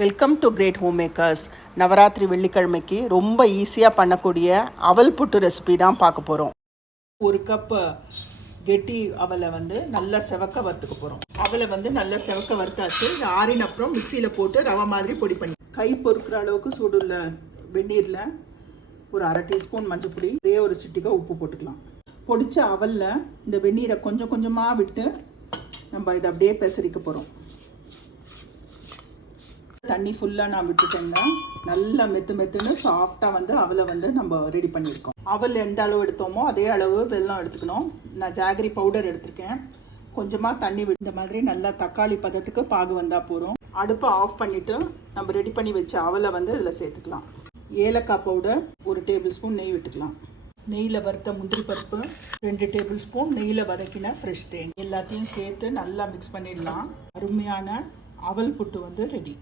Welcome to great home makers. Navratri வெள்ளிக்கிழமைக்கு ரொம்ப ஈஸியாக பண்ணக்கூடிய அவல் புட்டு ரெசிபி தான் பார்க்க போகிறோம். ஒரு கப்பு கெட்டி அவலை நல்லா செவக்க வறுத்துக்க போகிறோம். அவலை நல்லா செவக்க வறுத்தாச்சு. ஆறின அப்புறம் மிக்சியில் போட்டு ரவை மாதிரி பொடி பண்ணி கை பொறுக்கிற அளவுக்கு சூடுள்ள வெந்நீரில் ஒரு 1/2 டீஸ்பூன் மஞ்சள் பொடி, ஒரு சிட்டிகை உப்பு போட்டுக்கலாம். பொடிச்ச அவலில் இந்த வெந்நீரை கொஞ்சம் கொஞ்சமாக விட்டு நம்ம இதை அப்படியே பெசரிக்க போகிறோம். தண்ணி ஃபுல்லாக நான் விட்டுட்டேங்க. நல்லா மெத்துன்னு சாஃப்டாக அவலை நம்ம ரெடி பண்ணியிருக்கோம். அவல் எந்த அளவு எடுத்தோமோ அதே அளவு வெல்லம் எடுத்துக்கணும். நான் ஜாகரி பவுடர் எடுத்திருக்கேன். கொஞ்சமாக தண்ணி விட்டு இந்த மாதிரி நல்லா தக்காளி பதத்துக்கு பாகு வந்தால் போகிறோம். அடுப்பை ஆஃப் பண்ணிவிட்டு நம்ம ரெடி பண்ணி வச்ச அவலை இதில் சேர்த்துக்கலாம். ஏலக்காய் பவுடர் 1 டேபிள் ஸ்பூன் நெய் விட்டுக்கலாம். நெய்யில் வறுத்த முந்திரி பருப்பு 2 டேபிள் ஸ்பூன், நெய்யில் வதக்கின ஃப்ரெஷ் தேங்காய் எல்லாத்தையும் சேர்த்து நல்லா மிக்ஸ் பண்ணிடலாம். அருமையான அவல் புட்டு ரெடி.